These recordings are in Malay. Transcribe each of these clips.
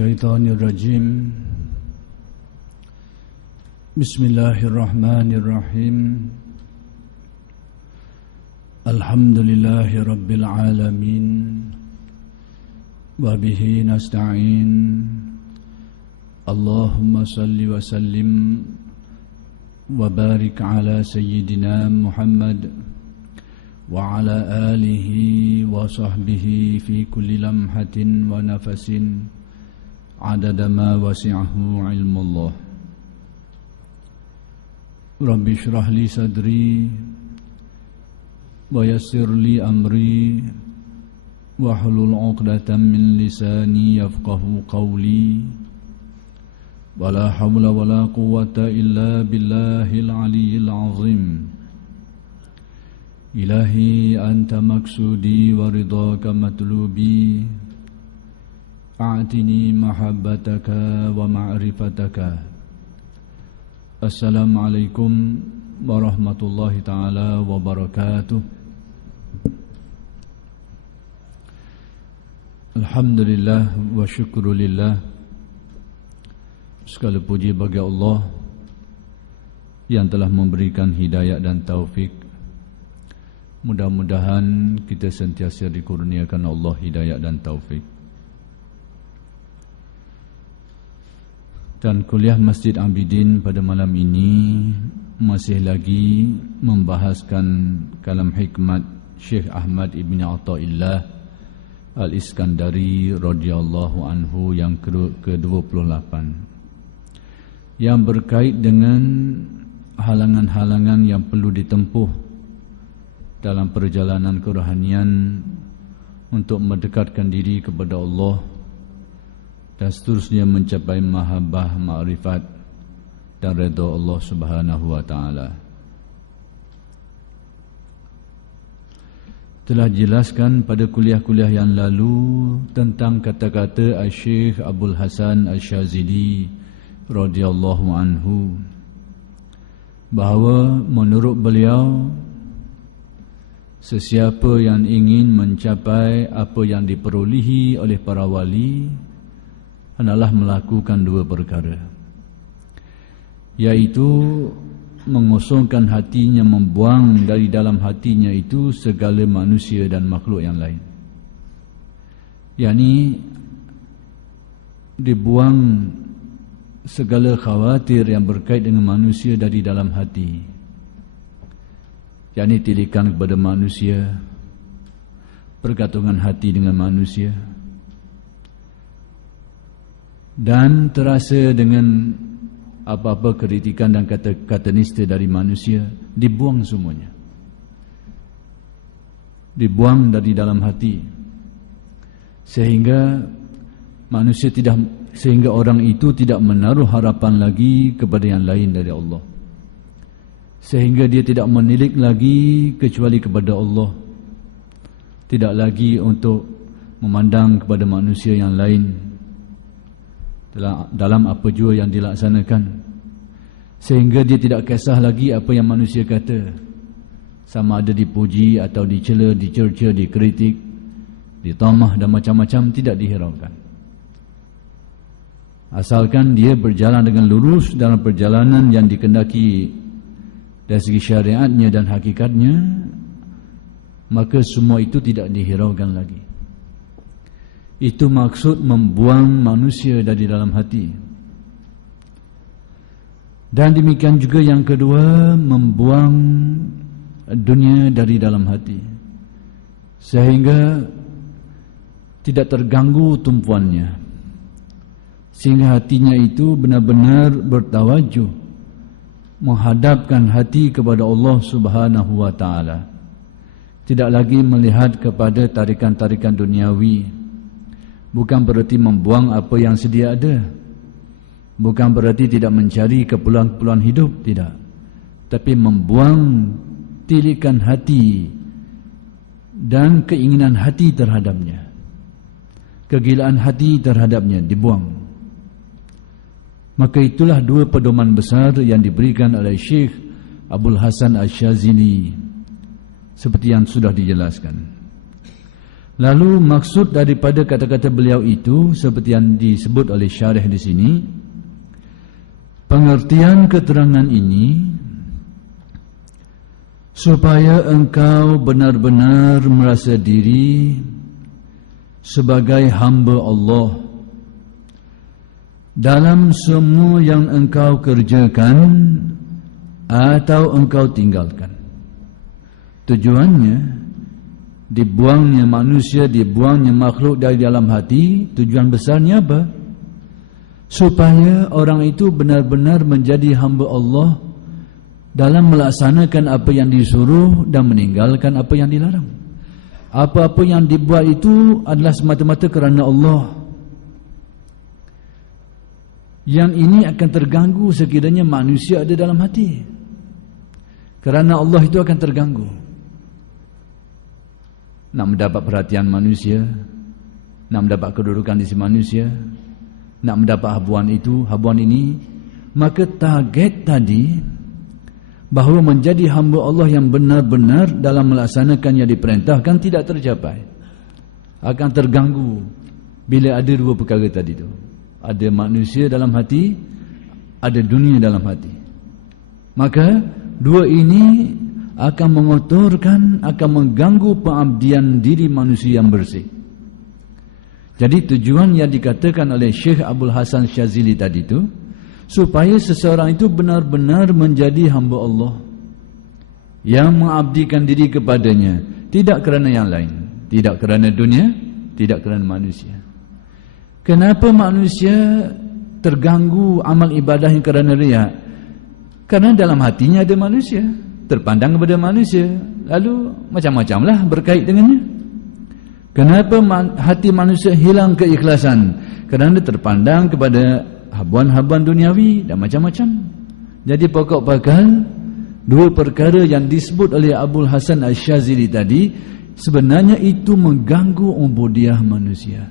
Syaitanirrajim. Bismillahirrahmanirrahim. Alhamdulillahi rabbil alamin. Wa bihi nasta'in. Allahumma salli wa sallim wa barik ala sayyidina Muhammad wa ala alihi wa sahbihi fi kulli lamhatin wa nafasin adada ma wasi'ahu ilmullah. Rabbi shrah li sadri wa yassir li amri wa hlul 'uqdatam min lisani yafqahu qawli. Wala hawla wala quwwata illa billahil aliyyil azim. Ilahi anta maksudi wa ridhaka matlubi. A'tini mahabbataka wa ma'rifataka. Assalamualaikum warahmatullahi ta'ala wabarakatuh. Alhamdulillah wa syukrulillah. Segala puji bagi Allah yang telah memberikan hidayah dan taufik. Mudah-mudahan kita sentiasa dikurniakan Allah hidayah dan taufik. Dan kuliah Masjid Abidin pada malam ini masih lagi membahaskan kalam hikmat Syekh Ahmad Ibn Atha'illah Al-Iskandari radhiyallahu anhu yang ke-28, yang berkait dengan halangan-halangan yang perlu ditempuh dalam perjalanan kerohanian untuk mendekatkan diri kepada Allah dan seterusnya mencapai mahabbah, ma'rifat dan redha Allah Subhanahu wa taala. Telah jelaskan pada kuliah-kuliah yang lalu tentang kata-kata Syekh Abdul Hasan Asy-Syadzili radhiyallahu anhu, bahawa menurut beliau sesiapa yang ingin mencapai apa yang diperolehi oleh para wali adalah melakukan dua perkara, iaitu mengosongkan hatinya, membuang dari dalam hatinya itu segala manusia dan makhluk yang lain. yakni dibuang segala khawatir yang berkait dengan manusia dari dalam hati, yakni tilikan kepada manusia, pergantungan hati dengan manusia, dan terasa dengan apa-apa kritikan dan kata-kata nista dari manusia, dibuang semuanya, dibuang dari dalam hati, sehingga manusia sehingga orang itu tidak menaruh harapan lagi kepada yang lain dari Allah, sehingga dia tidak menilik lagi kecuali kepada Allah, tidak lagi untuk memandang kepada manusia yang lain dalam apa jua yang dilaksanakan, sehingga dia tidak kisah lagi apa yang manusia kata, sama ada dipuji atau dicela, dicerca, dikritik, ditamah dan macam-macam, tidak dihiraukan. Asalkan dia berjalan dengan lurus dalam perjalanan yang dikendaki dari segi syariatnya dan hakikatnya, maka semua itu tidak dihiraukan lagi. Itu maksud membuang manusia dari dalam hati. Dan demikian juga yang kedua, membuang dunia dari dalam hati, sehingga tidak terganggu tumpuannya, sehingga hatinya itu benar-benar bertawajuh, menghadapkan hati kepada Allah Subhanahu wa taala. Tidak lagi melihat kepada tarikan-tarikan duniawi. Bukan berarti membuang apa yang sedia ada, bukan berarti tidak mencari keperluan-keperluan hidup, tidak. Tapi membuang tilikan hati dan keinginan hati terhadapnya, kegilaan hati terhadapnya dibuang. Maka itulah dua pedoman besar yang diberikan oleh Syekh Abdul Hasan Asy-Syadzili seperti yang sudah dijelaskan. Lalu maksud daripada kata-kata beliau itu seperti yang disebut oleh syarih di sini, pengertian keterangan ini supaya engkau benar-benar merasa diri sebagai hamba Allah dalam semua yang engkau kerjakan atau engkau tinggalkan. Tujuannya dibuangnya manusia, dibuangnya makhluk dari dalam hati, tujuan besarnya apa? Supaya orang itu benar-benar menjadi hamba Allah dalam melaksanakan apa yang disuruh dan meninggalkan apa yang dilarang. Apa-apa yang dibuat itu adalah semata-mata kerana Allah. Yang ini akan terganggu sekiranya manusia ada dalam hati. Kerana Allah itu akan terganggu. Nak mendapat perhatian manusia, nak mendapat kedudukan di sisi manusia, nak mendapat habuan itu, habuan ini, maka target tadi bahawa menjadi hamba Allah yang benar-benar dalam melaksanakan yang diperintahkan tidak tercapai. Akan terganggu bila ada dua perkara tadi itu. Ada manusia dalam hati, ada dunia dalam hati. Maka dua ini akan mengotorkan, akan mengganggu pengabdian diri manusia yang bersih. Jadi tujuan yang dikatakan oleh Syekh Abdul Hasan Syazili tadi itu, supaya seseorang itu benar-benar menjadi hamba Allah yang mengabdikan diri kepadanya, tidak kerana yang lain, tidak kerana dunia, tidak kerana manusia. Kenapa manusia terganggu amal ibadahnya kerana riya? Kerana dalam hatinya ada manusia, terpandang kepada manusia, lalu macam-macamlah berkait dengannya. Kenapa hati manusia hilang keikhlasan? Kerana terpandang kepada habuan-habuan duniawi dan macam-macam. Jadi pokok bakal dua perkara yang disebut oleh Abdul Hasan Asy-Syazili tadi sebenarnya itu mengganggu ubudiyah manusia.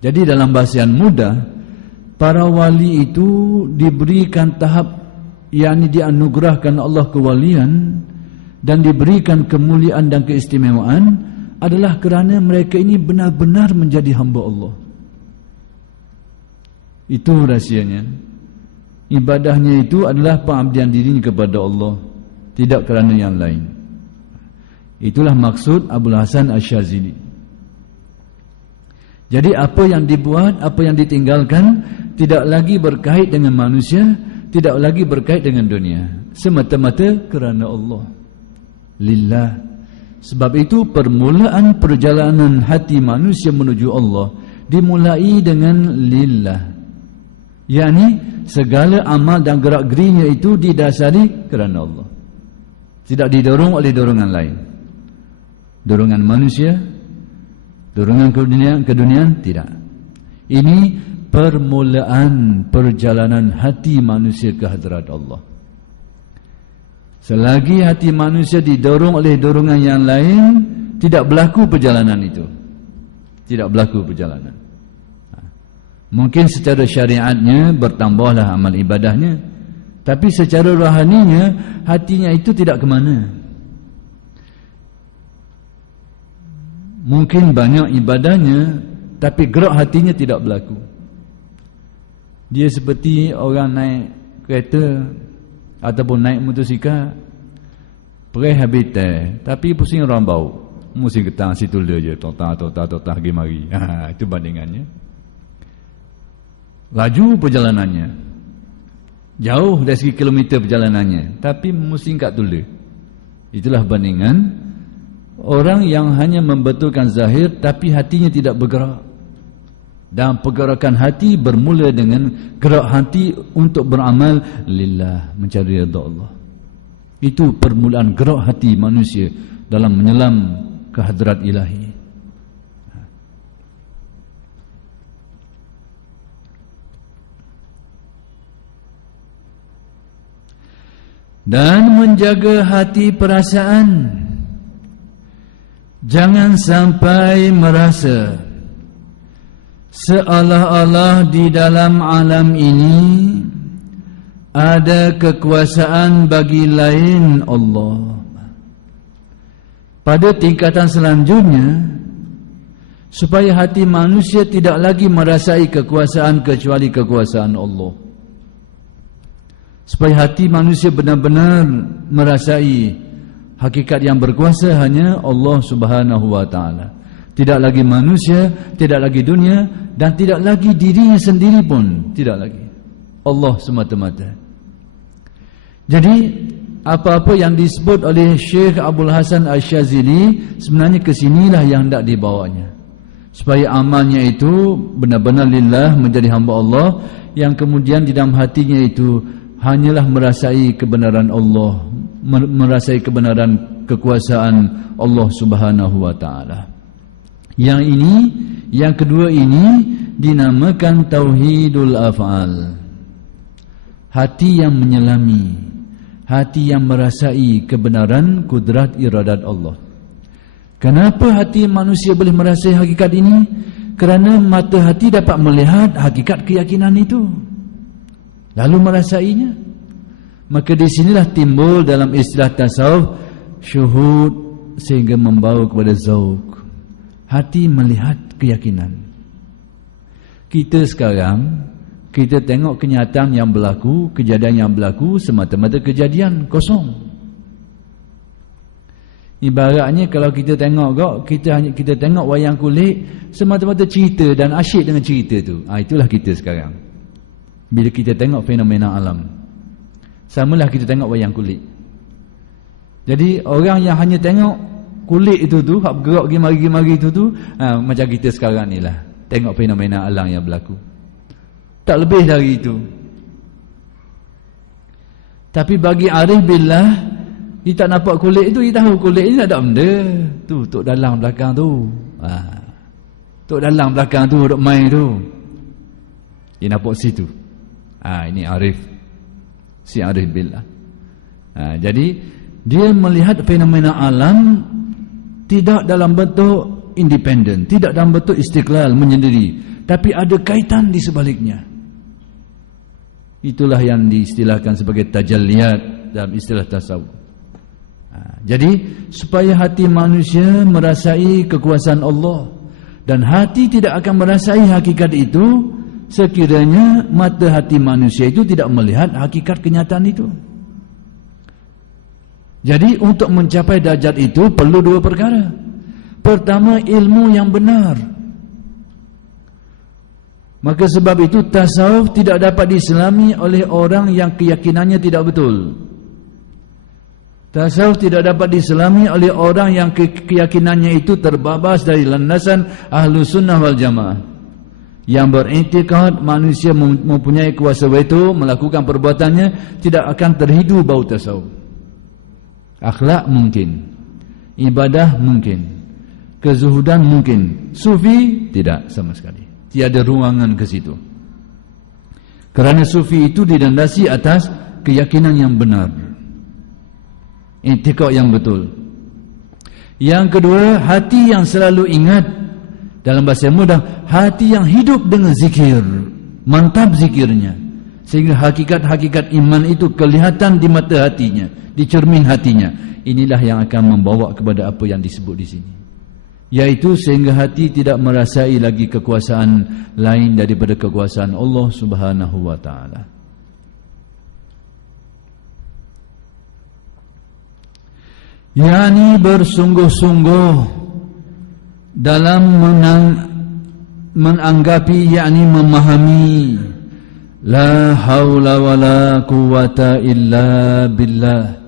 Jadi dalam bahasa yang mudah, para wali itu diberikan tahap, yakni dianugerahkan Allah kewalian dan diberikan kemuliaan dan keistimewaan adalah kerana mereka ini benar-benar menjadi hamba Allah. Itu rahsianya. Ibadahnya itu adalah pengabdian dirinya kepada Allah, tidak kerana yang lain. Itulah maksud Abdul Hasan Asy-Syazili. Jadi apa yang dibuat, apa yang ditinggalkan tidak lagi berkait dengan manusia, tidak lagi berkait dengan dunia, semata-mata kerana Allah, lillah. Sebab itu permulaan perjalanan hati manusia menuju Allah dimulai dengan lillah, yakni segala amal dan gerak gerinya itu didasari kerana Allah, tidak didorong oleh dorongan lain, dorongan manusia, dorongan keduniaan, tidak. Ini permulaan perjalanan hati manusia ke hadrat Allah. Selagi hati manusia didorong oleh dorongan yang lain, tidak berlaku perjalanan itu. Tidak berlaku perjalanan. Mungkin secara syariatnya bertambahlah amal ibadahnya, tapi secara rohaninya hatinya itu tidak ke mana. Mungkin banyak ibadahnya, tapi gerak hatinya tidak berlaku. Dia seperti orang naik kereta ataupun naik motosikal, perih habis teh, tapi pusing orang bau, mesti ketang situ dia je, totah pergi mari. Itu bandingannya. Laju perjalanannya, jauh dari segi kilometer perjalanannya, tapi mesti kat tula. Itulah bandingan orang yang hanya membetulkan zahir tapi hatinya tidak bergerak. Dan pergerakan hati bermula dengan gerak hati untuk beramal lillah, mencari redha Allah. Itu permulaan gerak hati manusia dalam menyelam ke hadrat ilahi. Dan menjaga hati perasaan, jangan sampai merasa seolah-olah di dalam alam ini ada kekuasaan bagi lain Allah. Pada tingkatan selanjutnya, supaya hati manusia tidak lagi merasai kekuasaan kecuali kekuasaan Allah. Supaya hati manusia benar-benar merasai hakikat yang berkuasa hanya Allah Subhanahu wa taala. Tidak lagi manusia, tidak lagi dunia, dan tidak lagi dirinya sendiri pun, tidak lagi. Allah semata-mata. Jadi apa-apa yang disebut oleh Syekh Abdul Hasan Asy-Syadzili sebenarnya kesinilah yang hendak dibawanya. Supaya amalnya itu benar-benar lillah, menjadi hamba Allah, yang kemudian di dalam hatinya itu hanyalah merasai kebenaran Allah, merasai kebenaran kekuasaan Allah Subhanahu wa taala. Yang ini, yang kedua ini dinamakan tauhidul af'al. Hati yang menyelami, hati yang merasai kebenaran kudrat iradat Allah. Kenapa hati manusia boleh merasai hakikat ini? Kerana mata hati dapat melihat hakikat keyakinan itu, lalu merasainya. Maka di sinilah timbul dalam istilah tasawuf syuhud, sehingga membawa kepada zauq. Hati melihat keyakinan. Kita sekarang, kita tengok kenyataan yang berlaku, kejadian yang berlaku, semata-mata kejadian, kosong. Ibaratnya kalau kita tengok kita tengok wayang kulit, semata-mata cerita dan asyik dengan cerita tu. Itulah kita sekarang. Bila kita tengok fenomena alam, samalah kita tengok wayang kulit. Jadi orang yang hanya tengok kulit itu tu, hak bergerak mari-mari itu tu, macam kita sekarang ni lah, tengok fenomena alam yang berlaku. Tak lebih dari itu. Tapi bagi arif billah, dia tak nampak kulit itu, dia tahu kulit ini tak ada benda. Tu tok dalam belakang tu. Tok dalam belakang tu duk main tu. Dia nampak situ. Ini arif. Si arif billah. Jadi dia melihat fenomena alam tidak dalam bentuk independen, tidak dalam bentuk istiqlal menyendiri, tapi ada kaitan di sebaliknya. Itulah yang diistilahkan sebagai tajalliyat dalam istilah tasawuf. Jadi supaya hati manusia merasai kekuasaan Allah, dan hati tidak akan merasai hakikat itu sekiranya mata hati manusia itu tidak melihat hakikat kenyataan itu. Jadi untuk mencapai darjat itu perlu dua perkara. Pertama, ilmu yang benar. Maka sebab itu tasawuf tidak dapat diselami oleh orang yang keyakinannya tidak betul. Tasawuf tidak dapat diselami oleh orang yang keyakinannya itu terbabas dari landasan Ahlus Sunnah wal Jamaah, yang beriktikad manusia mempunyai kuasa veto melakukan perbuatannya, tidak akan terhidu bau tasawuf. Akhlak mungkin, ibadah mungkin, kezuhudan mungkin, sufi tidak sama sekali. Tiada ruangan ke situ. Kerana sufi itu didandasi atas keyakinan yang benar, i'tiqad yang betul. Yang kedua, hati yang selalu ingat, dalam bahasa mudah, hati yang hidup dengan zikir, mantap zikirnya, sehingga hakikat-hakikat iman itu kelihatan di mata hatinya, di cermin hatinya. Inilah yang akan membawa kepada apa yang disebut di sini, yaitu sehingga hati tidak merasai lagi kekuasaan lain daripada kekuasaan Allah Subhanahu wa taala. Yani bersungguh-sungguh dalam menanggapi, yakni memahami, la haula wala quwata illa billah,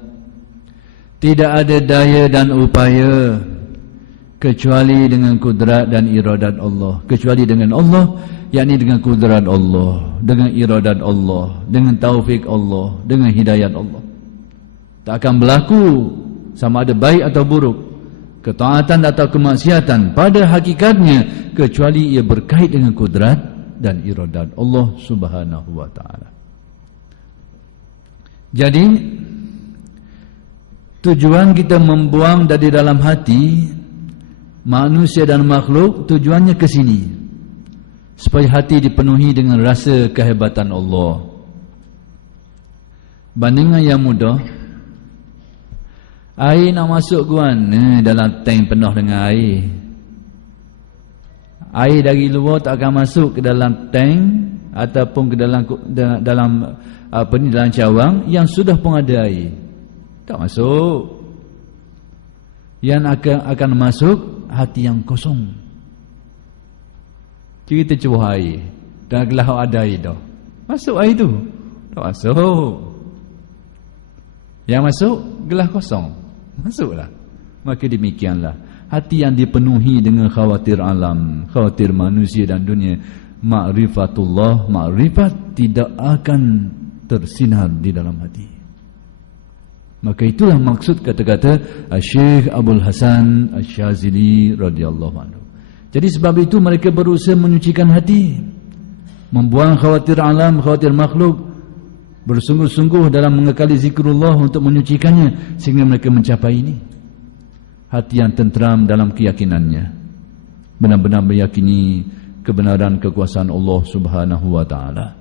tidak ada daya dan upaya kecuali dengan kudrat dan iradat Allah. Kecuali dengan Allah, yakni dengan kudrat Allah, dengan iradat Allah, dengan taufik Allah, dengan hidayat Allah. Tak akan berlaku sama ada baik atau buruk, ketaatan atau kemaksiatan pada hakikatnya, kecuali ia berkait dengan kudrat dan iradat Allah Subhanahu wa taala. Jadi tujuan kita membuang dari dalam hati manusia dan makhluk, tujuannya ke sini, supaya hati dipenuhi dengan rasa kehebatan Allah. Bandingan yang mudah, air nak masuk ke mana dalam tank penuh dengan air? Air dari luar tak akan masuk ke dalam tank ataupun ke dalam dalam cawang yang sudah pun ada air. Tak masuk. Yang akan masuk hati yang kosong. Kita cuba air dan gelas ada air dah. Masuk air tu. Tak masuk. Yang masuk gelas kosong. Masuklah. Maka demikianlah hati yang dipenuhi dengan khawatir alam, khawatir manusia dan dunia, ma'rifatullah, ma'rifat tidak akan tersinar di dalam hati. Maka itulah maksud kata-kata Syekh Abdul Hasan Asy-Syadzili radhiyallahu anhu. Jadi sebab itu mereka berusaha menyucikan hati, membuang khawatir alam, khawatir makhluk, bersungguh-sungguh dalam mengekali zikrullah untuk menyucikannya sehingga mereka mencapai ini. Hati yang tenteram dalam keyakinannya, benar-benar meyakini kebenaran kekuasaan Allah Subhanahu wa taala.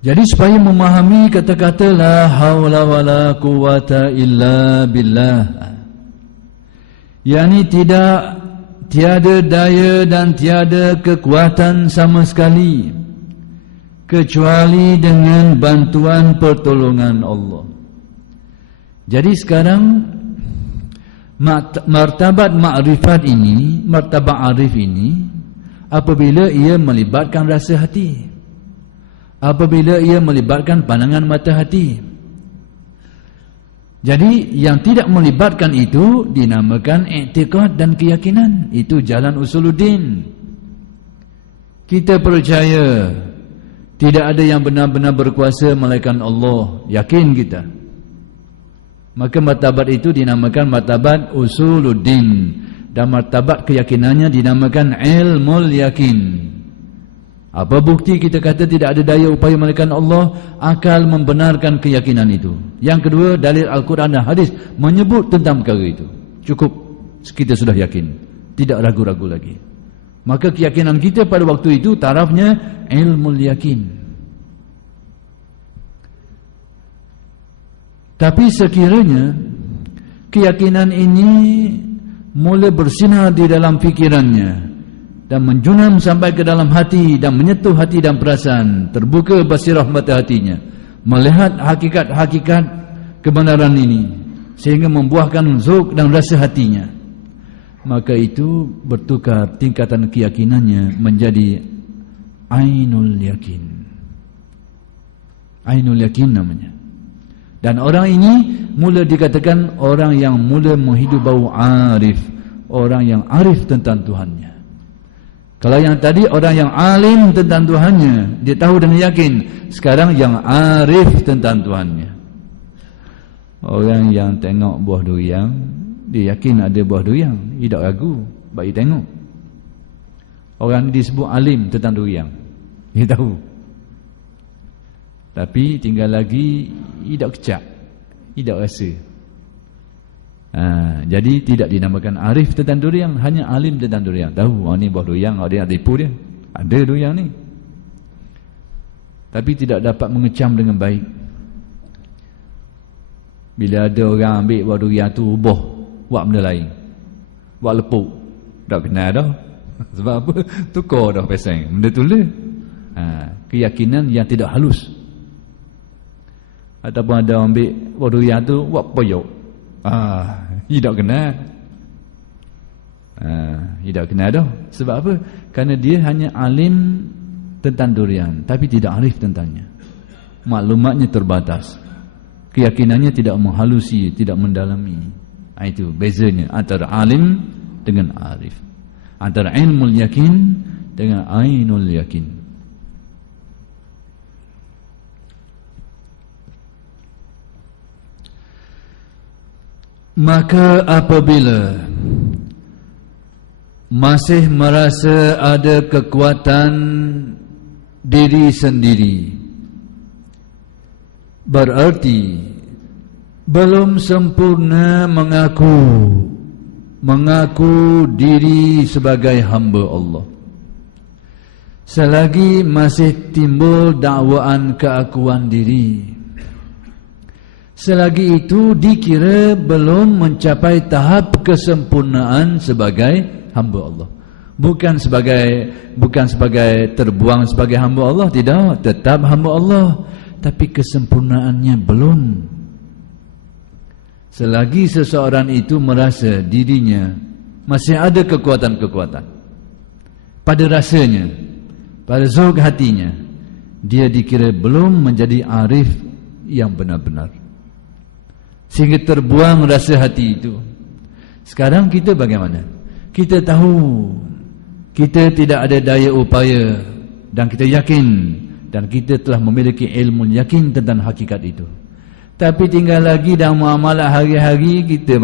Jadi supaya memahami kata-kata la haula wala quwata illa billah, yakni tiada daya dan tiada kekuatan sama sekali kecuali dengan bantuan pertolongan Allah. Jadi sekarang martabat ma'rifat ini, martabat arif ini, apabila ia melibatkan rasa hati, apabila ia melibatkan pandangan mata hati. Jadi yang tidak melibatkan itu dinamakan i'tiqad dan keyakinan. Itu jalan usuluddin. Kita percaya tidak ada yang benar-benar berkuasa melainkan Allah. Yakin kita. Maka martabat itu dinamakan martabat usuluddin. Dan martabat keyakinannya dinamakan ilmul yakin. Apa bukti kita kata tidak ada daya upaya melainkan Allah? Akal membenarkan keyakinan itu. Yang kedua, dalil Al-Quran dan hadis menyebut tentang perkara itu. Cukup, kita sudah yakin, tidak ragu-ragu lagi. Maka keyakinan kita pada waktu itu tarafnya ilmul yakin. Tapi sekiranya keyakinan ini mula bersinar di dalam fikirannya dan menjunam sampai ke dalam hati dan menyentuh hati dan perasaan, terbuka basirah mata hatinya, melihat hakikat-hakikat kebenaran ini sehingga membuahkan zauq dan rasa hatinya, maka itu bertukar tingkatan keyakinannya menjadi ainul yakin. Ainul yakin namanya. Dan orang ini mula dikatakan orang yang mula menghidup bau arif, orang yang arif tentang Tuhannya. Kalau yang tadi orang yang alim tentang Tuhannya, dia tahu dan yakin. Sekarang yang arif tentang Tuhannya. Orang yang tengok buah durian, dia yakin ada buah durian, tidak ragu, bagi tengok. Orang ini disebut alim tentang durian, dia tahu. Tapi tinggal lagi tidak kecak, tidak rasa. Jadi tidak dinamakan arif tentang durian, hanya alim tentang durian. Tahu, ini buah durian, dia nak tipu dia. Ada durian ni. Tapi tidak dapat mengecam dengan baik. Bila ada orang ambil buah durian tu, buah, buat benda lain, buat lepuk, tak kenal dah. Sebab apa? Tukar dah pesang, benda tu lah. Keyakinan yang tidak halus. Ataupun ada ambil buah durian tu buat poyok, tidak kena. Tidak kena dah. Sebab apa? Kerana dia hanya alim tentang durian, tapi tidak arif tentangnya. Maklumatnya terbatas, keyakinannya tidak menghalusi, tidak mendalami. Itu bezanya antara alim dengan arif, antara ilmul yakin dengan ainul yakin. Maka apabila masih merasa ada kekuatan diri sendiri, berarti belum sempurna mengaku diri sebagai hamba Allah. Selagi masih timbul dakwaan keakuan diri, selagi itu dikira belum mencapai tahap kesempurnaan sebagai hamba Allah. Bukan sebagai terbuang sebagai hamba Allah, tidak, tetap hamba Allah, tapi kesempurnaannya belum. Selagi seseorang itu merasa dirinya masih ada kekuatan-kekuatan pada rasanya, pada zauq hatinya, dia dikira belum menjadi arif yang benar-benar, sehingga terbuang rasa hati itu. Sekarang kita bagaimana? Kita tahu kita tidak ada daya upaya, dan kita yakin, dan kita telah memiliki ilmu yakin tentang hakikat itu. Tapi tinggal lagi dalam muamalah hari-hari kita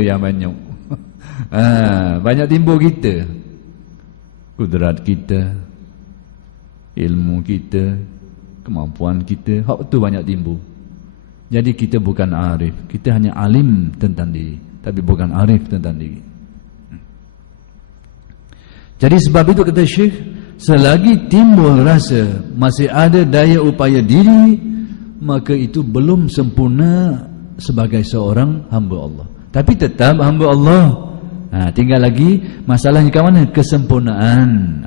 yang banyak. Banyak timbul kita, kudrat kita, ilmu kita, kemampuan kita, hak itu banyak timbul. Jadi kita bukan arif, kita hanya alim tentang diri, tapi bukan arif tentang diri. Jadi sebab itu kata Syekh, selagi timbul rasa masih ada daya upaya diri, maka itu belum sempurna sebagai seorang hamba Allah. Tapi tetap hamba Allah. Tinggal lagi masalahnya ke mana? Kesempurnaan.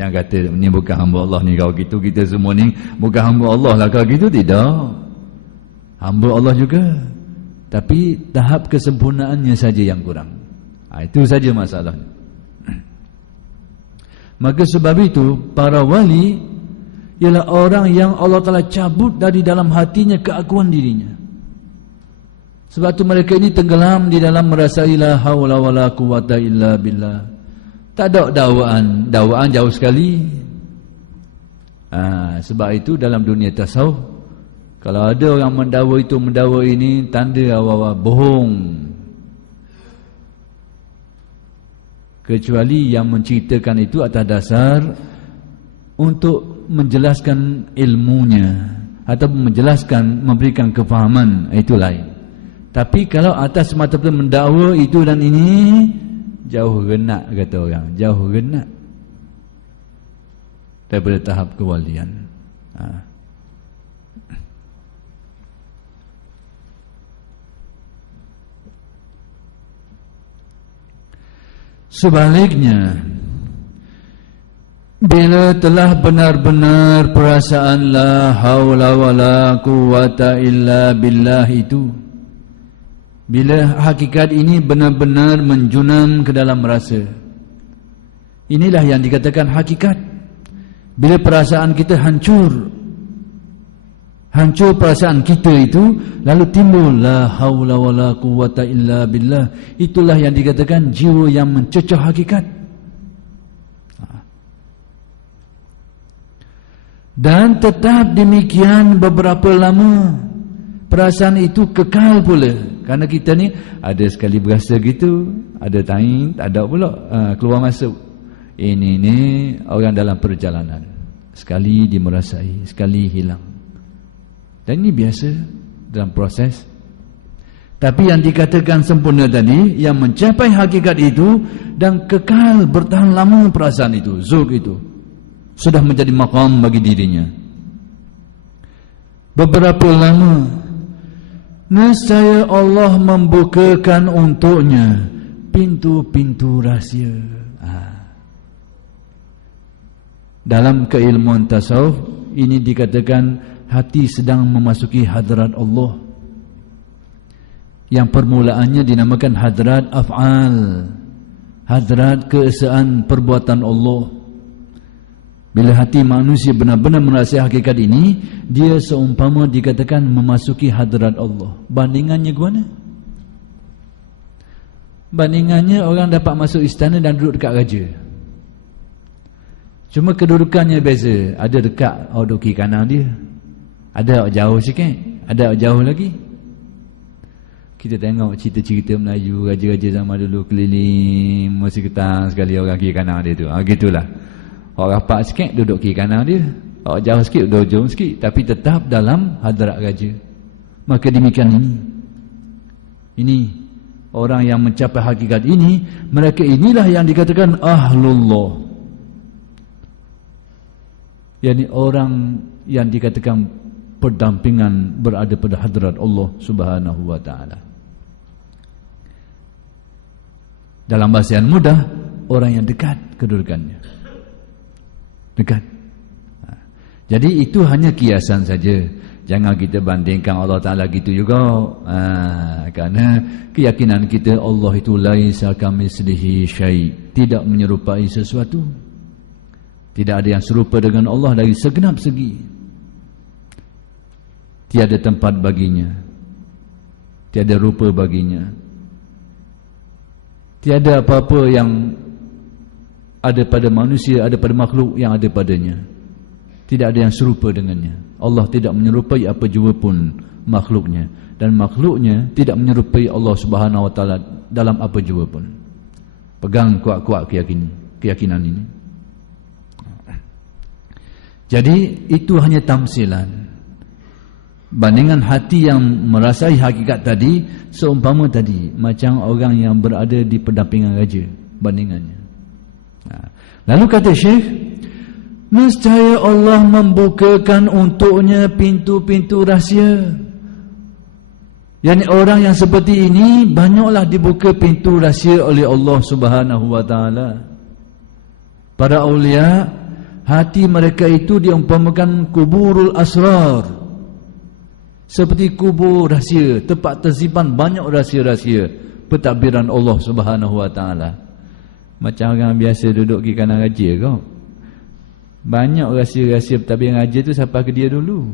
Jangan kata ni bukan hamba Allah ni, kalau gitu kita semua ni bukan hamba Allah lah. Kalau gitu tidak, hamba Allah juga, tapi tahap kesempurnaannya saja yang kurang. Itu saja masalahnya. Maka sebab itu para wali ialah orang yang Allah Ta'ala cabut dari dalam hatinya keakuan dirinya. Sebab itu mereka ini tenggelam di dalam merasai la haula wala quwata illa billah. Tak ada dakwaan jauh sekali. Sebab itu dalam dunia tasawuf, kalau ada orang mendakwa ini, tanda awal-awal bohong. Kecuali yang menceritakan itu atas dasar untuk menjelaskan ilmunya atau menjelaskan, memberikan kefahaman, itu lain. Tapi kalau atas semata-mata mendakwa itu dan ini, jauh renak, kata orang, jauh renak daripada tahap kewalian. Sebaliknya, bila telah benar-benar perasaan la haula wala quwata illa billah itu, bila hakikat ini benar-benar menjunam ke dalam rasa, inilah yang dikatakan hakikat. Bila perasaan kita hancur perasaan kita itu, lalu timbul la haula wala quwata illa billah, itulah yang dikatakan jiwa yang mencecah hakikat. Dan tetap demikian beberapa lama, perasaan itu kekal pula. Karena kita ni ada sekali berasa gitu, ada tain, tak ada pula keluar masuk. Ini ni orang dalam perjalanan, sekali dia merasai, sekali hilang. Dan ini biasa dalam proses. Tapi yang dikatakan sempurna tadi, yang mencapai hakikat itu dan kekal bertahan lama perasaan itu, zauq itu, sudah menjadi maqam bagi dirinya. Beberapa lama, nescaya Allah membukakan untuknya pintu-pintu rahsia. Dalam keilmuan tasawuf ini dikatakan hati sedang memasuki hadrat Allah, yang permulaannya dinamakan hadrat af'al, hadrat keesaan perbuatan Allah. Bila hati manusia benar-benar merasai hakikat ini, dia seumpama dikatakan memasuki hadrat Allah. Bandingannya ke mana? Bandingannya orang dapat masuk istana dan duduk dekat raja. Cuma kedudukannya beza. Ada dekat, duduk kiri kanan dia, ada jauh sikit, ada jauh lagi. Kita tengok cerita-cerita Melayu, raja-raja zaman dulu keliling, mesti ketang sekali orang kiri kanan dia tu. Gitulah. Orang rapat sikit duduk kiri kanan dia, orang jauh sikit duduk jauh sikit, tapi tetap dalam hadrat raja. Maka demikian ini orang yang mencapai hakikat ini, mereka inilah yang dikatakan ahlullah, yakni orang yang dikatakan perdampingan berada pada hadrat Allah Subhanahu wa taala. Dalam bahasa yang mudah, orang yang dekat kedudukannya. Dekat. Jadi itu hanya kiasan saja. Jangan kita bandingkan Allah Ta'ala gitu juga. Kerana keyakinan kita Allah itu laisa kamitslihi syai', tidak menyerupai sesuatu. Tidak ada yang serupa dengan Allah dari segenap segi. Tiada tempat baginya, tiada rupa baginya, tiada apa-apa yang ada pada manusia, ada pada makhluk yang ada padanya. Tidak ada yang serupa dengannya. Allah tidak menyerupai apa jua pun makhluknya, dan makhluknya tidak menyerupai Allah Subhanahu wa taala dalam apa jua pun. Pegang kuat-kuat keyakinan ini. Jadi itu hanya tamsilan. Bandingan hati yang merasai hakikat tadi, seumpama tadi macam orang yang berada di pendampingan raja, bandingannya. Lalu kata Syekh, nescaya Allah membukakan untuknya pintu-pintu rahsia. Yani orang yang seperti ini banyaklah dibuka pintu rahsia oleh Allah Subhanahu wa taala. Para aulia, hati mereka itu diumpamakan kuburul asrar, seperti kubur rahsia, tempat tersimpan banyak rahsia-rahsia pentadbiran Allah Subhanahu wa taala. Macam orang biasa duduk di kanan raja kau. Banyak rahsia-rahsia pentadbiran raja tu sampai ke dia dulu.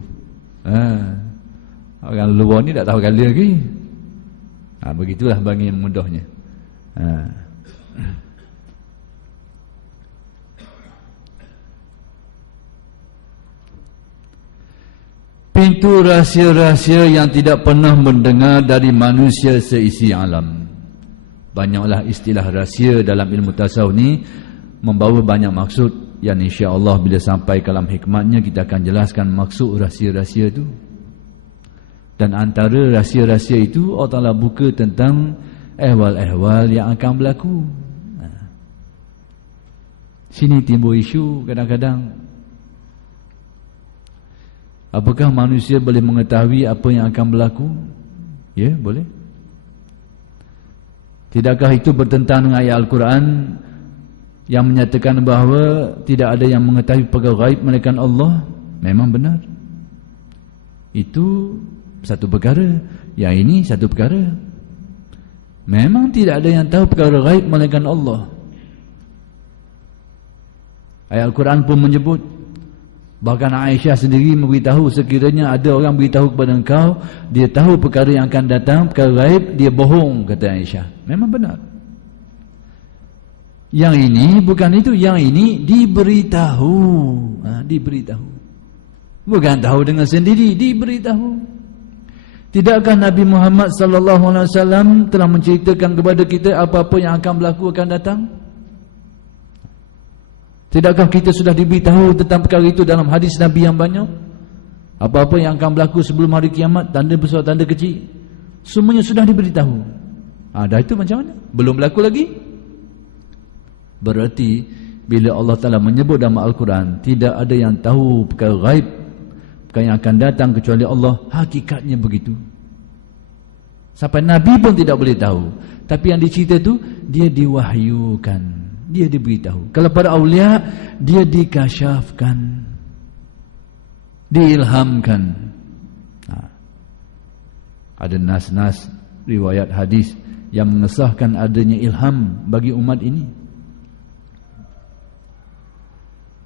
Orang luar ni tak tahu kali lagi. Begitulah bagi mudahnya. Pintu rahsia-rahsia yang tidak pernah mendengar dari manusia seisi alam. Banyaklah istilah rahsia dalam ilmu tasawuf ni membawa banyak maksud yang insya-Allah bila sampai kalam hikmatnya kita akan jelaskan maksud rahsia-rahsia itu. Dan antara rahsia-rahsia itu Allah Ta'ala buka tentang ehwal-ehwal yang akan berlaku. Sini timbul isu kadang-kadang, apakah manusia boleh mengetahui apa yang akan berlaku? Ya, boleh. Tidakkah itu bertentangan dengan ayat Al-Quran yang menyatakan bahawa tidak ada yang mengetahui perkara gaib melainkan Allah? Memang benar. Itu satu perkara. Yang ini satu perkara. Memang tidak ada yang tahu perkara gaib melainkan Allah. Ayat Al-Quran pun menyebut, bahkan Aisyah sendiri memberitahu, sekiranya ada orang beritahu kepada engkau dia tahu perkara yang akan datang, perkara gaib, dia bohong, kata Aisyah. Memang benar. Yang ini bukan itu, yang ini diberitahu. Diberitahu. Bukan tahu dengan sendiri, diberitahu. Tidakkah Nabi Muhammad sallallahu alaihi wasallam telah menceritakan kepada kita apa-apa yang akan berlaku akan datang? Tidakkah kita sudah diberitahu tentang perkara itu dalam hadis Nabi yang banyak? Apa-apa yang akan berlaku sebelum hari kiamat, tanda besar, tanda kecil, semuanya sudah diberitahu. Dah itu macam mana? Belum berlaku lagi? Berarti bila Allah Ta'ala menyebut dalam Al-Quran, tidak ada yang tahu perkara gaib, perkara yang akan datang kecuali Allah. Hakikatnya begitu. Sampai Nabi pun tidak boleh tahu. Tapi yang dicerita itu, dia diwahyukan, dia diberitahu. Kalau para awliya, dia dikasyafkan, diilhamkan. Ada nas-nas riwayat hadis yang mengesahkan adanya ilham bagi umat ini.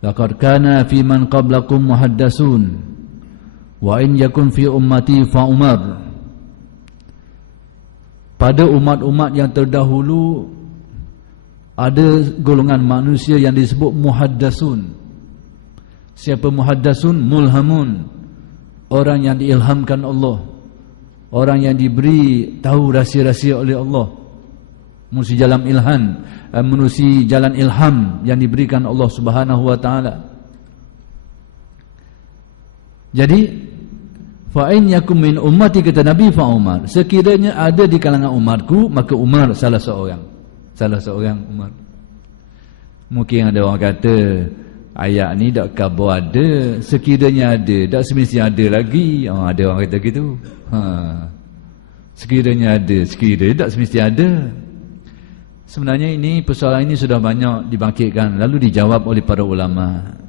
Laqad kana fi man qablakum muhaddasun wa in yakun fi ummati fa Umar. Pada umat-umat yang terdahulu ada golongan manusia yang disebut muhaddasun. Siapa muhaddasun? Mulhamun, orang yang diilhamkan Allah, orang yang diberi tahu rahsia-rahsia oleh Allah, menusi jalan ilham, menusi jalan ilham yang diberikan Allah Subhanahu wa taala. Jadi fa in yakum min ummati, kata Nabi, fa Umar, sekiranya ada di kalangan umatku, maka Umar salah seorang Umar. Mungkin ada orang kata ayat ni dak khabar ada, sekiranya ada, dak semestinya ada lagi. Ada orang kata gitu. Sekiranya ada, sekiranya dak semestinya ada. Sebenarnya ini persoalan ini sudah banyak dibangkitkan lalu dijawab oleh para ulama.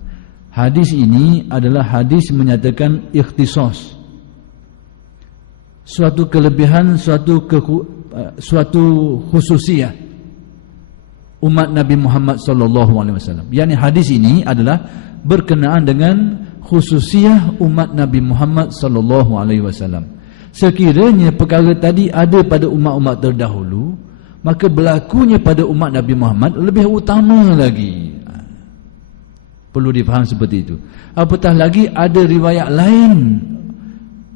Hadis ini adalah hadis menyatakan ikhtisas, suatu kelebihan, suatu khususiyah umat Nabi Muhammad sallallahu alaihi wasallam. Yani hadis ini adalah berkenaan dengan khususiyah umat Nabi Muhammad sallallahu alaihi wasallam. Sekiranya perkara tadi ada pada umat-umat terdahulu, maka berlakunya pada umat Nabi Muhammad lebih utama lagi. Perlu difaham seperti itu. Apatah lagi ada riwayat lain,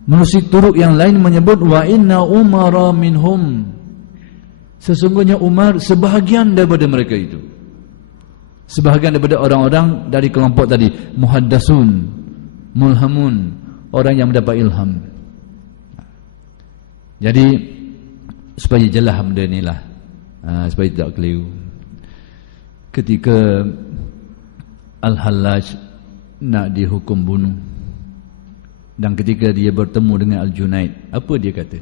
menerusi turuk yang lain menyebut wa inna umara minhum, sesungguhnya Umar sebahagian daripada mereka itu, sebahagian daripada orang-orang dari kelompok tadi, muhaddasun, mulhamun, orang yang mendapat ilham. Jadi supaya jelas benda ni lah, supaya tidak keliru. Ketika Al-Hallaj nak dihukum bunuh, dan ketika dia bertemu dengan Al-Junaid, apa dia kata?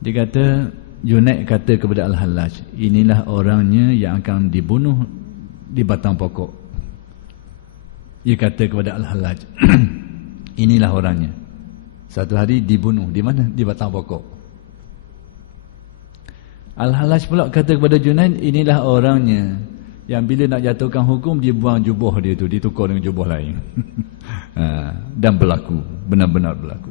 Dia kata, Junaid kata kepada Al-Hallaj, inilah orangnya yang akan dibunuh di batang pokok. Dia kata kepada Al-Hallaj, inilah orangnya, satu hari dibunuh di mana? Di batang pokok. Al-Hallaj pula kata kepada Junaid, inilah orangnya yang bila nak jatuhkan hukum, dia buang jubah dia tu, ditukar dengan jubah lain. Dan berlaku, benar-benar berlaku.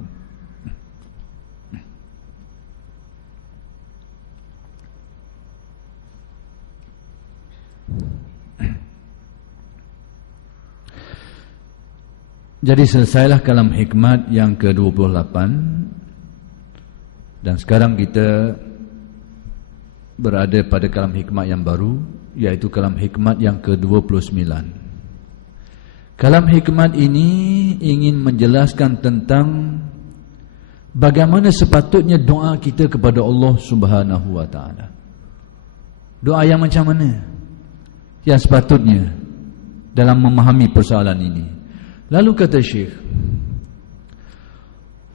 Jadi selesailah kalam hikmat yang ke-28, dan sekarang kita berada pada kalam hikmat yang baru, iaitu kalam hikmat yang ke-29. Kalam hikmat ini ingin menjelaskan tentang bagaimana sepatutnya doa kita kepada Allah Subhanahu wa taala. Doa yang macam mana yang sepatutnya dalam memahami persoalan ini. Lalu kata Syekh,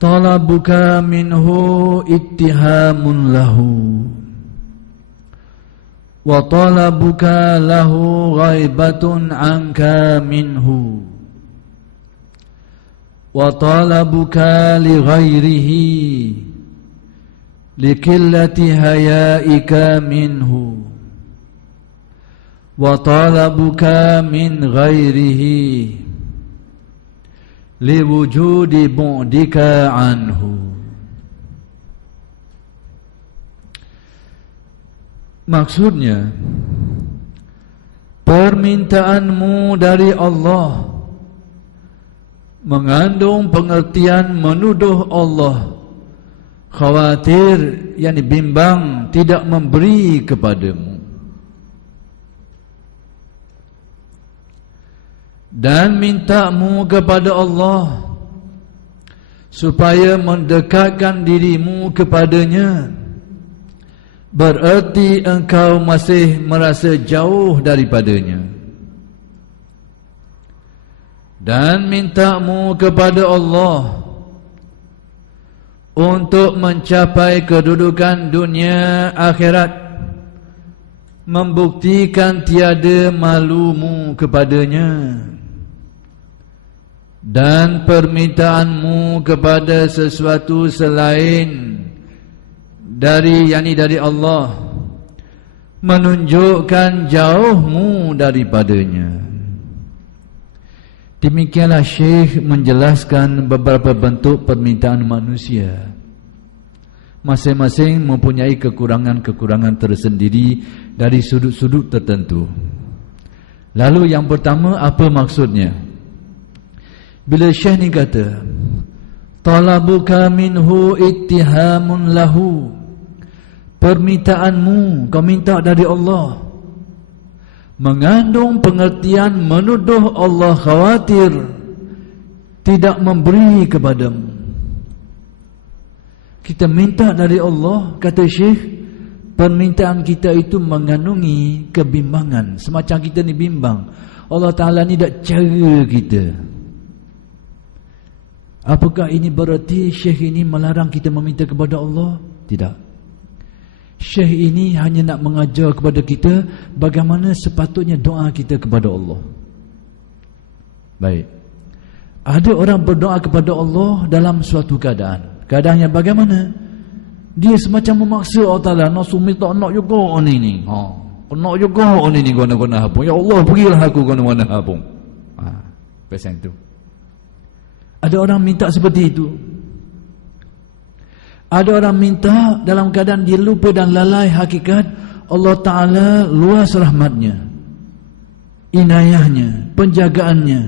talabuka minhu ittihamun lahu, wa talabuka lahu ghaibatun anka minhu, wa talabuka li ghairihi likillati hayaika minhu, wa talabuka min ghairihi liwujudi bu'dika anhu. Maksudnya, permintaanmu dari Allah mengandung pengertian menuduh Allah, khawatir, yakni bimbang, tidak memberi kepadamu. Dan mintamu kepada Allah supaya mendekatkan dirimu kepadanya, bererti engkau masih merasa jauh daripadanya. Dan mintamu kepada Allah untuk mencapai kedudukan dunia akhirat, membuktikan tiada malumu kepadanya. Dan permintaanmu kepada sesuatu selain dari Allah menunjukkan jauhmu daripadanya. Demikianlah Syekh menjelaskan beberapa bentuk permintaan manusia. Masing-masing mempunyai kekurangan-kekurangan tersendiri dari sudut-sudut tertentu. Lalu yang pertama, apa maksudnya? Bila Syekh ni kata, talabuka minhu ittihamun lahu, permintaanmu, kau minta dari Allah, mengandung pengertian menuduh Allah, khawatir tidak memberi kepadamu. Kita minta dari Allah, kata Syekh, permintaan kita itu mengandungi kebimbangan. Semacam kita ni bimbang, Allah Ta'ala ni dah cara kita. Apakah ini berarti Syekh ini melarang kita meminta kepada Allah? Tidak. Syekh ini hanya nak mengajar kepada kita bagaimana sepatutnya doa kita kepada Allah. Baik. Ada orang berdoa kepada Allah dalam suatu keadaan. Keadaannya bagaimana? Dia semacam memaksa Allah Ta'ala. Nasumi tak nak juga ni. Nak juga ni guna-guna hapung. Ya Allah, pergilah aku guna-guna hapung. Pesan tu. Ada orang minta seperti itu. Ada orang minta dalam keadaan dia lupa dan lalai hakikat Allah Ta'ala luas rahmatnya, inayahnya, penjagaannya,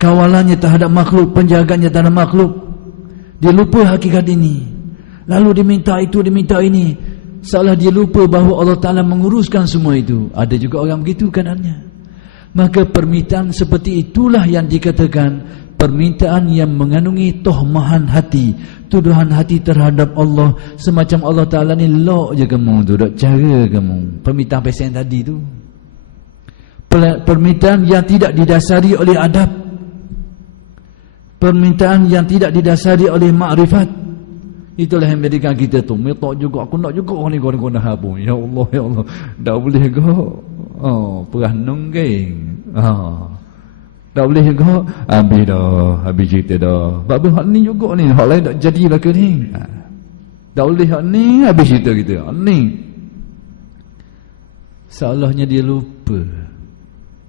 kawalannya terhadap makhluk, penjagaannya terhadap makhluk. Dia lupa hakikat ini. Lalu diminta itu, diminta ini, seolah dia lupa bahawa Allah Ta'ala menguruskan semua itu. Ada juga orang begitu keadaannya. Maka permintaan seperti itulah yang dikatakan permintaan yang mengandungi tohmahan hati, tuduhan hati terhadap Allah. Semacam Allah Ta'ala ni lok je kamu tu, dok cara kamu. Permintaan pesen tadi tu, permintaan yang tidak didasari oleh adab, permintaan yang tidak didasari oleh makrifat. Itulah yang menjadikan kita tu minta juga, aku nak juga ni guna-guna habung. Ya Allah, ya Allah, tak boleh ke? Perah nungging. Tak boleh juga. Habis dah, habis cerita dah. Sebab hak ni juga ni, hak lain tak jadi lah ke ni. Tak boleh hak ni, habis cerita kita. Hak ni. Seolahnya dia lupa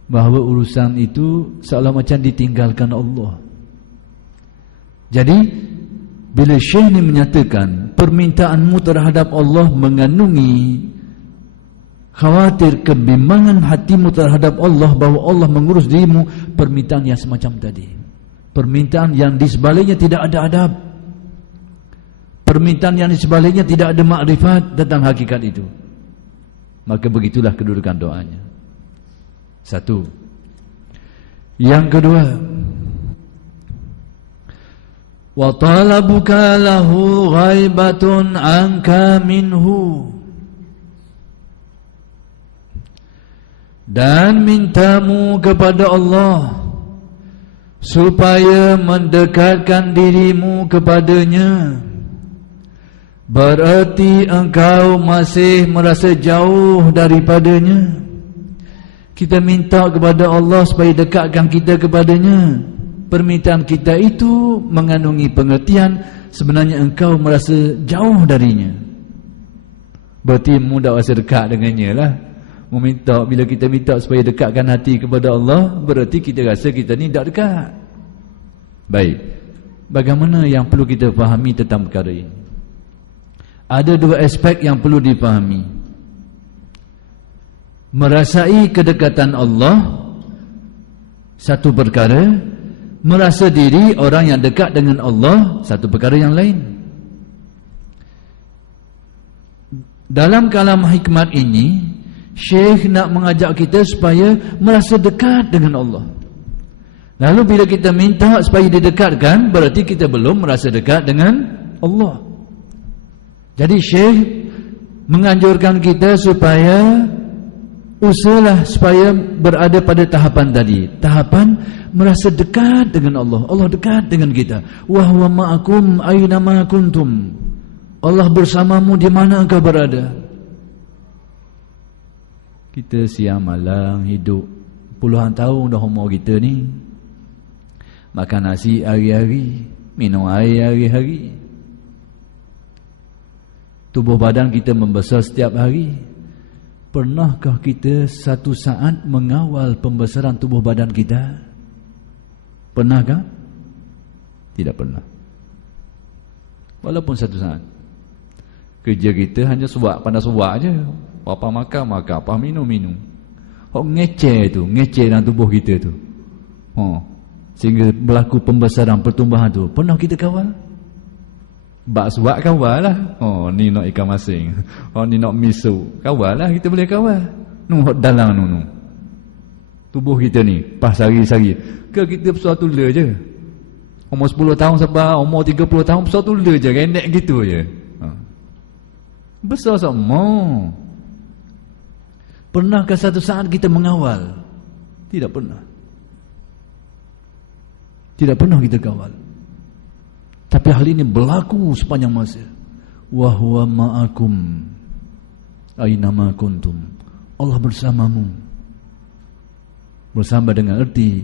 bahawa urusan itu seolah macam ditinggalkan Allah. Jadi bila Syekh ni menyatakan permintaanmu terhadap Allah mengandungi khawatir kebimbangan hatimu terhadap Allah bahawa Allah mengurus dirimu, permintaan yang semacam tadi, permintaan yang di sebaliknya tidak ada adab, permintaan yang di sebaliknya tidak ada makrifat tentang hakikat itu, maka begitulah kedudukan doanya. Satu. Yang kedua, wa talabuka lahu ghaibatun anka minhu, dan mintamu kepada Allah supaya mendekatkan dirimu kepadanya, berarti engkau masih merasa jauh daripadanya. Kita minta kepada Allah supaya dekatkan kita kepadanya. Permintaan kita itu mengandungi pengertian sebenarnya engkau merasa jauh darinya. Berarti mudah rasa dekat dengannya lah. Meminta, bila kita minta supaya dekatkan hati kepada Allah, berarti kita rasa kita ni tak dekat. Baik, bagaimana yang perlu kita fahami tentang perkara ini? Ada dua aspek yang perlu dipahami. Merasai kedekatan Allah satu perkara, merasa diri orang yang dekat dengan Allah satu perkara yang lain. Dalam kalam hikmat ini, Syekh nak mengajak kita supaya merasa dekat dengan Allah. Lalu bila kita minta supaya didekatkan, berarti kita belum merasa dekat dengan Allah. Jadi Syekh menganjurkan kita supaya usahalah supaya berada pada tahapan tadi, tahapan merasa dekat dengan Allah. Allah dekat dengan kita. Wa huwa ma'akum aina ma kuntum. Allah bersamamu di mana engkau berada. Kita siang malam hidup puluhan tahun dah umur kita ni, makan nasi hari-hari, minum air hari-hari, tubuh badan kita membesar setiap hari. Pernahkah kita satu saat mengawal pembesaran tubuh badan kita? Pernahkah? Tidak pernah. Walaupun satu saat. Kerja kita hanya pandai suak je. Apa makan, apa minum. Ngeceh dalam tubuh kita tu. Sehingga berlaku pembesaran, pertumbuhan tu. Pernah kita kawal? Bak suak kawal lah. Ni nak ikan masing. Ni nak miso. Kawal lah, kita boleh kawal. Dalam tubuh kita ni, pas sari-sari. Ke kita besar tula je. Umur 10 tahun sampai umur 30 tahun besar tula je, rendek gitu je. Besar sama. Pernahkah satu saat kita mengawal? Tidak pernah. Tidak pernah kita kawal. Tapi hal ini berlaku sepanjang masa. Wa huwa ma'akum aynama kuntum. Allah bersamamu. Bersama dengan arti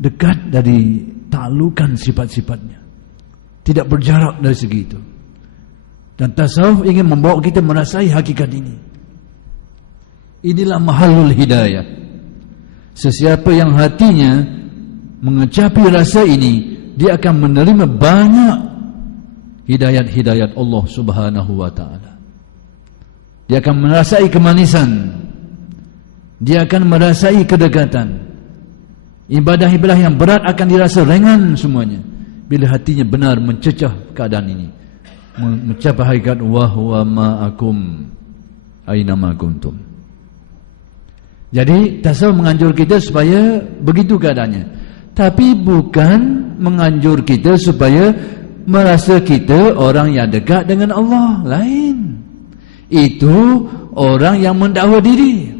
dekat dari taklukan sifat-sifatnya, tidak berjarak dari segi itu. Dan tasawuf ingin membawa kita merasai hakikat ini. Inilah mahalul hidayah. Sesiapa yang hatinya mengecapi rasa ini, dia akan menerima banyak hidayat-hidayat Allah Subhanahu wa ta'ala. Dia akan merasai kemanisan, dia akan merasai kedekatan. Ibadah-ibadah yang berat akan dirasa ringan semuanya bila hatinya benar mencecah keadaan ini, mencapai hakikat wa huwa ma'akum aynama kuntum. Jadi tasawuf menganjur kita supaya begitu keadaannya, tapi bukan menganjur kita supaya merasa kita orang yang dekat dengan Allah. Lain. Itu orang yang mendakwa diri.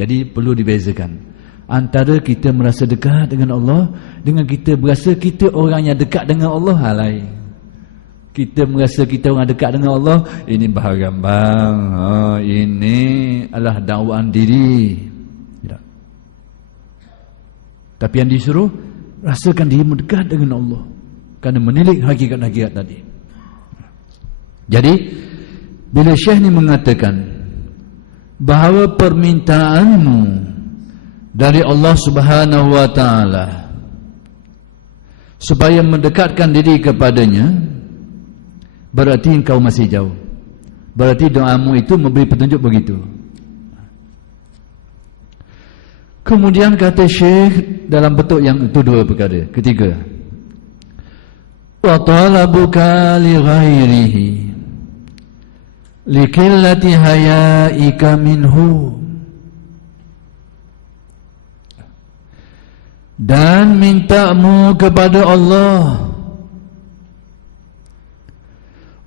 Jadi perlu dibezakan antara kita merasa dekat dengan Allah dengan kita berasa kita orang yang dekat dengan Allah. Lain. Kita merasa kita orang dekat dengan Allah, ini bahagian bang, ini adalah dakwaan diri. Tidak. Tapi yang disuruh, rasakan dirimu dekat dengan Allah kerana menilik hakikat-hakikat tadi. Jadi bila Syekh ni mengatakan bahawa permintaanmu dari Allah Subhanahu wa ta'ala supaya mendekatkan diri kepadanya, berarti engkau masih jauh. Berarti doamu itu memberi petunjuk begitu. Kemudian kata Syekh dalam bentuk yang itu dua perkara. Ketiga, wa talabuka li ghairihi likillati hayaika minhu, dan mintamu kepada Allah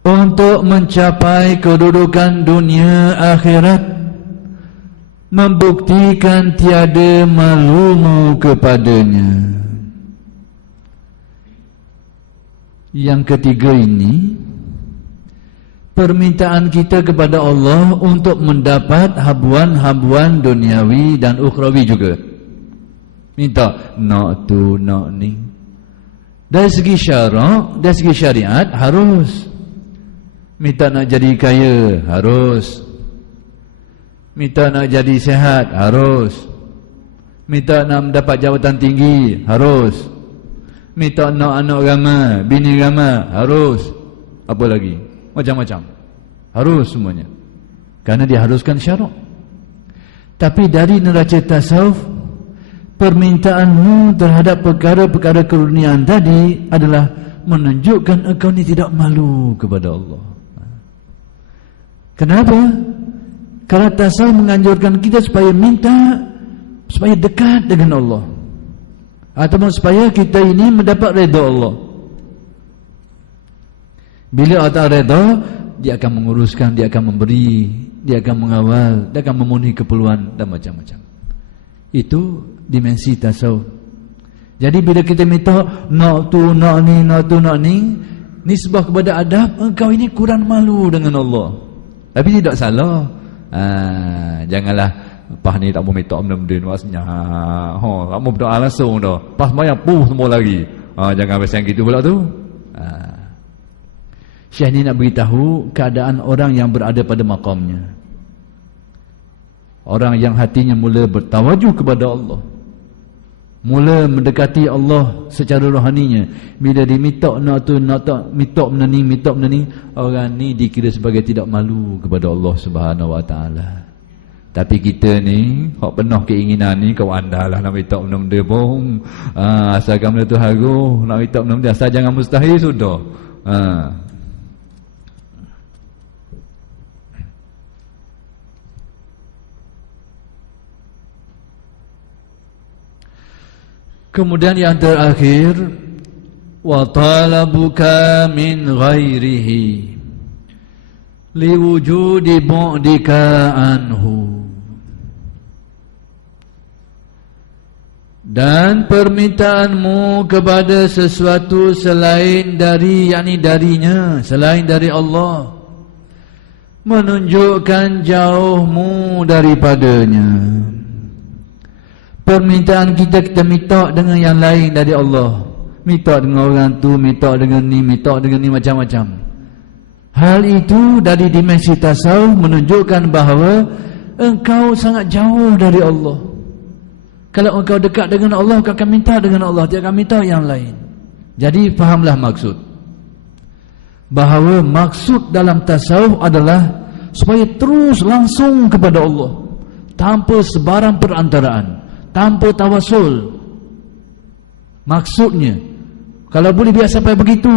untuk mencapai kedudukan dunia akhirat, membuktikan tiada malumu kepadanya. Yang ketiga ini, permintaan kita kepada Allah untuk mendapat habuan-habuan duniawi dan ukhrawi juga. Minta nak tu, nak ni. Dari segi syarak, dari segi syariat harus. Minta nak jadi kaya, harus. Minta nak jadi sehat, harus. Minta nak mendapat jawatan tinggi, harus. Minta nak anak ramai, bini ramai, harus. Apa lagi? Macam-macam. Harus semuanya. Kerana diharuskan syarak. Tapi dari neraca tasawuf, permintaanmu terhadap perkara-perkara keruniaan tadi adalah menunjukkan engkau ni tidak malu kepada Allah. Kenapa? Kerana tasawuf menganjurkan kita supaya minta, supaya dekat dengan Allah, ataupun supaya kita ini mendapat redha Allah. Bila Allah redha, dia akan menguruskan, dia akan memberi, dia akan mengawal, dia akan memenuhi keperluan dan macam-macam. Itu dimensi tasawuf. Jadi bila kita minta nak tu, nak ni, nak tu, nak ni, nisbah kepada adab, engkau ini kurang malu dengan Allah. Tapi tidak salah. Janganlah pas ni tak mau minta benda-benda ni maksudnya. Tak mau berdoa langsung dah. Pas mayang puh semua lagi. Jangan macam gitu pula tu. Syekh ni nak beritahu keadaan orang yang berada pada maqamnya. Orang yang hatinya mula bertawajuh kepada Allah, mula mendekati Allah secara rohaninya. Bila diminta nak tu, nak tak, minta benda ni, orang ni dikira sebagai tidak malu kepada Allah Subhanahu wa ta'ala. Tapi kita ni, hak penuh keinginan ni, kau andalah nak minta benda-benda pun. Asalkan benda tu haru, nak minta benda-benda, asal jangan mustahil sudah. Kemudian yang terakhir, wa talabuka min ghairihi, liwujudi bu'dika anhu, dan permintaanmu kepada sesuatu selain dari, yakni darinya, selain dari Allah, menunjukkan jauhmu daripadanya. Permintaan kita minta dengan yang lain dari Allah, minta dengan orang tu, minta dengan ni, minta dengan ni, macam-macam. Hal itu dari dimensi tasawuf menunjukkan bahawa engkau sangat jauh dari Allah. Kalau engkau dekat dengan Allah, engkau akan minta dengan Allah, tidak akan minta yang lain. Jadi fahamlah maksud, bahawa maksud dalam tasawuf adalah supaya terus langsung kepada Allah, tanpa sebarang perantaraan, tanpa tawasul. Maksudnya, kalau boleh biar sampai begitu,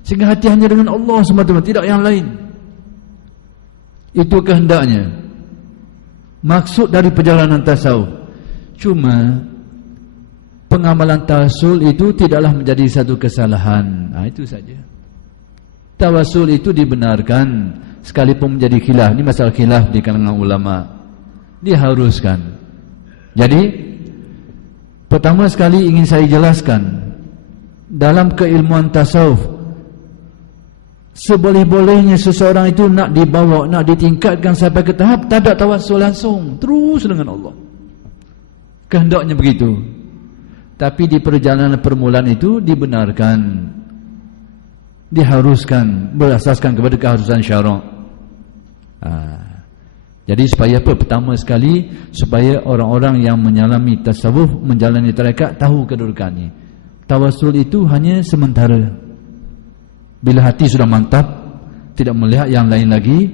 sehingga hati hanya dengan Allah semata-mata, tidak yang lain. Itu kehendaknya, maksud dari perjalanan tasawuf. Cuma pengamalan tawasul itu tidaklah menjadi satu kesalahan. Itu saja. Tawasul itu dibenarkan sekalipun menjadi khilaf. Ini masalah khilaf di kalangan ulama, diharuskan. Jadi pertama sekali ingin saya jelaskan, dalam keilmuan tasawuf, seboleh-bolehnya seseorang itu nak dibawa, nak ditingkatkan sampai ke tahap tak ada tawassul langsung, terus dengan Allah. Kehendaknya begitu. Tapi di perjalanan permulaan itu dibenarkan, diharuskan, berasaskan kepada keharusan syarak. Jadi supaya apa? Pertama sekali, supaya orang-orang yang menyalami tasawuf, menjalani tarekat, tahu kedudukannya. Tawassul itu hanya sementara. Bila hati sudah mantap, tidak melihat yang lain lagi,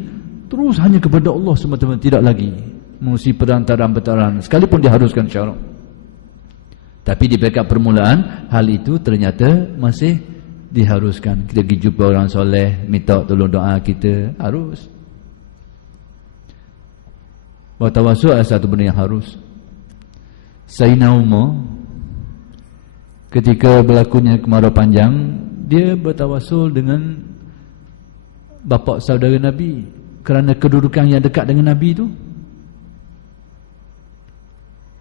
terus hanya kepada Allah semata-mata, tidak lagi mesti perantaraan-perantaraan, sekalipun diharuskan syarak. Tapi di peringkat permulaan, hal itu ternyata masih diharuskan. Kita pergi jumpa orang soleh, minta tolong doa kita, harus. Bertawassul adalah satu benda yang harus. Sayyidina Umar, ketika berlakunya kemarau panjang, dia bertawassul dengan bapa saudara Nabi, kerana kedudukan yang dekat dengan Nabi itu.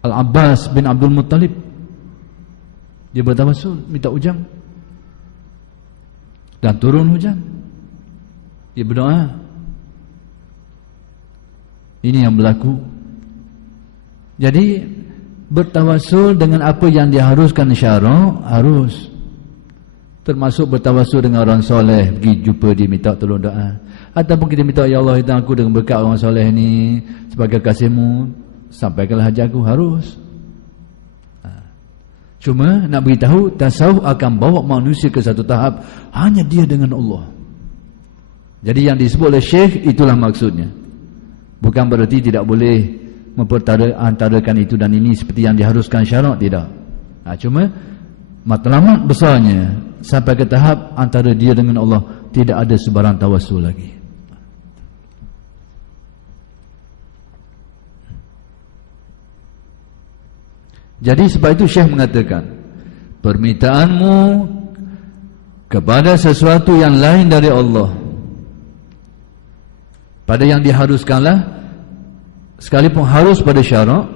Al-Abbas bin Abdul Muttalib, dia bertawassul, minta hujan, dan turun hujan. Dia berdoa. Ini yang berlaku. Jadi bertawassul dengan apa yang diharuskan syarak, harus. Termasuk bertawassul dengan orang soleh, pergi jumpa dia, minta tolong doa. Ataupun kita minta, ya Allah, hitam aku dengan berkat orang soleh ni, sebagai kasihmu, sampaikanlah hajat aku, harus. Cuma nak beritahu, tasawuf akan bawa manusia ke satu tahap hanya dia dengan Allah. Jadi yang disebut oleh Syekh, itulah maksudnya. Bukan berarti tidak boleh memperantarakan itu dan ini seperti yang diharuskan syarak, tidak. Cuma matlamat besarnya sampai ke tahap antara dia dengan Allah tidak ada sebarang tawassul lagi. Jadi sebab itu Syekh mengatakan, permintaanmu kepada sesuatu yang lain dari Allah, pada yang diharuskanlah, sekalipun harus pada syarak,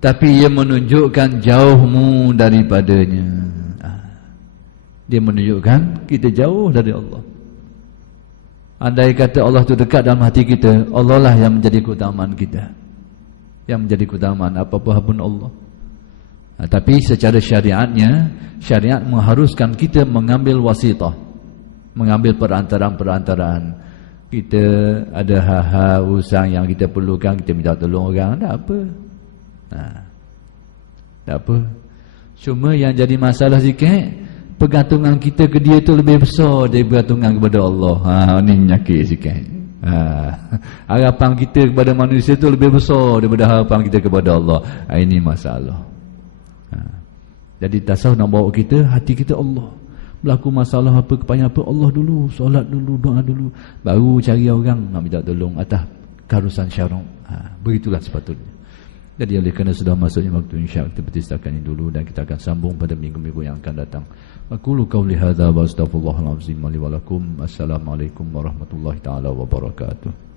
tapi ia menunjukkan jauhmu daripadanya. Dia menunjukkan kita jauh dari Allah. Andai kata Allah itu dekat dalam hati kita, Allah lah yang menjadi keutamaan kita, yang menjadi keutamaan apa-apa pun Allah. Tapi secara syariatnya, syariat mengharuskan kita mengambil wasitah, mengambil perantaraan-perantaraan. Kita ada hal-hal usang yang kita perlukan, kita minta tolong orang, tak apa. Tak apa. Cuma yang jadi masalah sikit, pergantungan kita ke dia tu lebih besar dari pergantungan kepada Allah. Ini nyakit sikit. Harapan kita kepada manusia tu lebih besar daripada harapan kita kepada Allah. Ini masalah. Jadi tasawuf nak bawa kita, hati kita Allah. Berlaku masalah apa, kepanjang apa, Allah dulu, solat dulu, doa dulu, baru cari orang nak minta tolong atas keharusan syarak. Begitulah sepatutnya. Jadi oleh kerana sudah masuknya waktu insya kita berhenti setakat ini dulu dan kita akan sambung pada minggu-minggu yang akan datang. Aqulu qawli hadza wa astaghfirullahal azim li wa lakum. Assalamualaikum warahmatullahi taala wabarakatuh.